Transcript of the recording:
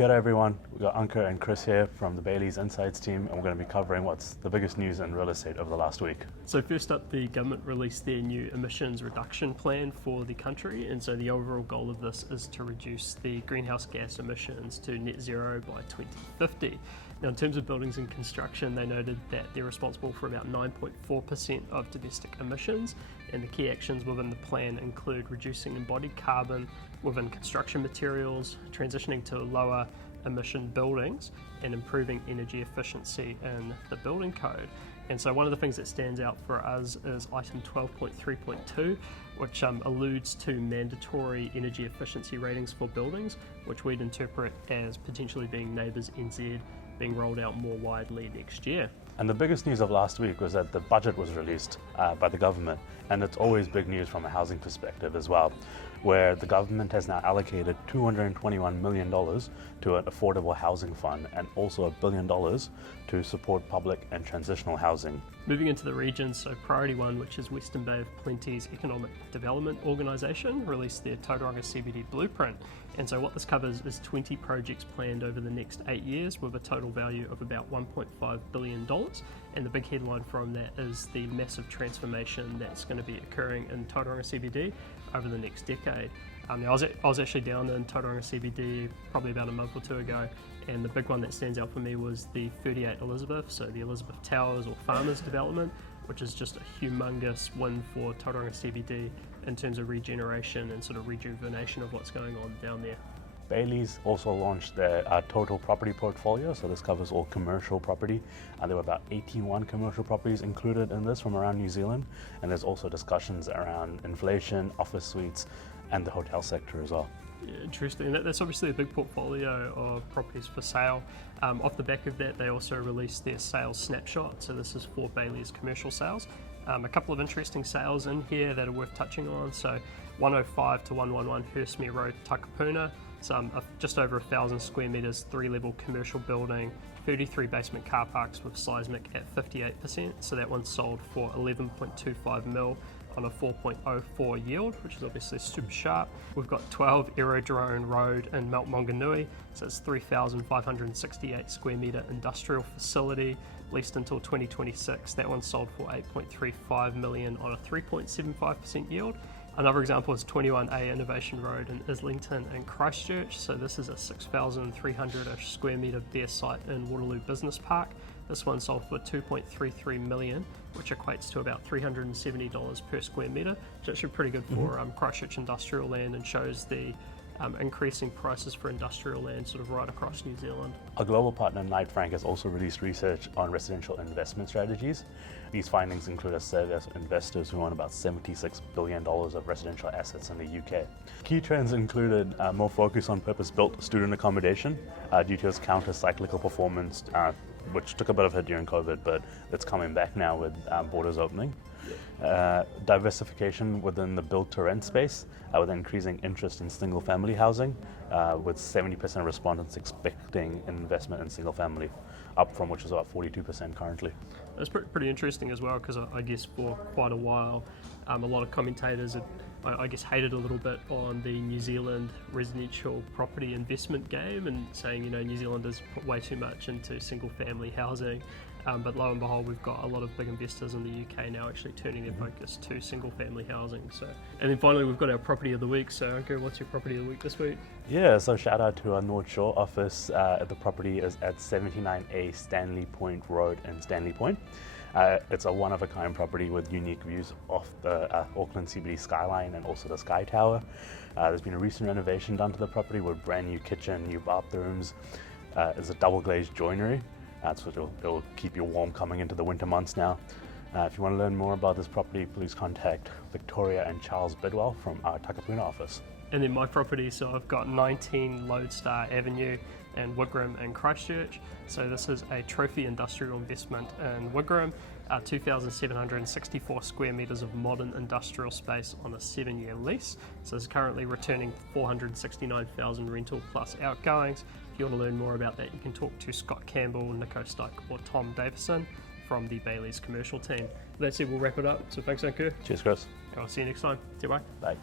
Kia ora everyone, we've got Ankur and Chris here from the Bayleys Insights team, and we're going to be covering what's the biggest news in real estate over the last week. So first up, the government released their new emissions reduction plan for the country, and so the overall goal of this is to reduce the greenhouse gas emissions to net zero by 2050. Now in terms of buildings and construction, they noted that they're responsible for about 9.4% of domestic emissions, and the key actions within the plan include reducing embodied carbon within construction materials, transitioning to lower emission buildings, and improving energy efficiency in the building code. And so one of the things that stands out for us is item 12.3.2, which alludes to mandatory energy efficiency ratings for buildings, which we'd interpret as potentially being NABERS NZ being rolled out more widely next year. And the biggest news of last week was that the budget was released by the government, and it's always big news from a housing perspective as well, where the government has now allocated $221 million to an affordable housing fund and also $1 billion to support public and transitional housing. Moving into the regions, so priority one, which is Western Bay of Plenty's Economic Development Organisation, released their Tauranga CBD blueprint. And so what this covers is 20 projects planned over the next 8 years with a total value of about $1.5 billion. And the big headline from that is the massive transformation that's going to be occurring in Tauranga CBD over the next decade. Now I was actually down in Tauranga CBD probably about a month or two ago, and the big one that stands out for me was the 38 Elizabeth, so the Elizabeth Towers or Farmers development, which is just a humongous win for Tauranga CBD in terms of regeneration and sort of rejuvenation of what's going on down there. Bayleys also launched their total property portfolio, so this covers all commercial property. There were about 81 commercial properties included in this from around New Zealand, and there's also discussions around inflation, office suites, and the hotel sector as well. Yeah, interesting. That's obviously a big portfolio of properties for sale. Off the back of that, they also released their sales snapshot, so this is for Bayleys commercial sales. A couple of interesting sales in here that are worth touching on. So 105 to 111 Hurstmere Road, Takapuna. Just over 1,000 square metres, 3-level commercial building, 33 basement car parks with seismic at 58%. So that one's sold for 11.25 mil on a 4.04 yield, which is obviously super sharp. We've got 12 Aerodrome Road in Mount Maunganui, so it's 3,568 square metre industrial facility, leased until 2026. That one's sold for 8.35 million on a 3.75% yield. Another example is 21A Innovation Road in Islington and Christchurch. So this is a 6,300-ish square metre bare site in Waterloo Business Park. This one sold for 2.33 million, which equates to about $370 per square metre, which is actually pretty good for Christchurch industrial land, and shows the increasing prices for industrial land sort of right across New Zealand. Our global partner Knight Frank has also released research on residential investment strategies. These findings include a survey of investors who own about $76 billion of residential assets in the UK. Key trends included more focus on purpose-built student accommodation due to its counter-cyclical performance, which took a bit of a hit during COVID, but it's coming back now with borders opening. Diversification within the build-to-rent space with increasing interest in single-family housing, with 70% of respondents expecting investment in single-family, up from which is about 42% currently. That's pretty interesting as well, because I guess for quite a while a lot of commentators had, I guess, hated a little bit on the New Zealand residential property investment game and saying, you know, New Zealanders put way too much into single-family housing. But lo and behold, we've got a lot of big investors in the UK now actually turning their focus to single-family housing. So, and then finally, we've got our property of the week. So, Ankur, what's your property of the week this week? Yeah, so shout out to our North Shore office. The property is at 79A Stanley Point Road in Stanley Point. It's a one-of-a-kind property with unique views off the Auckland CBD skyline and also the Sky Tower. There's been a recent renovation done to the property with brand new kitchen, new bathrooms. It's a double glazed joinery. So it'll keep you warm coming into the winter months now. If you want to learn more about this property, please contact Victoria and Charles Bidwell from our Takapuna office. And then my property, so I've got 19 Lodestar Avenue in Wigram and Christchurch. So this is a trophy industrial investment in Wigram, 2,764 square metres of modern industrial space on a 7-year lease. So it's currently returning 469,000 rental plus outgoings. If you want to learn more about that, you can talk to Scott Campbell, Nico Stike or Tom Davison from the Bayleys commercial team. That's it, we'll wrap it up. So thanks, Ankur. Cheers, Chris. I'll see you next time. See you, bye. Bye.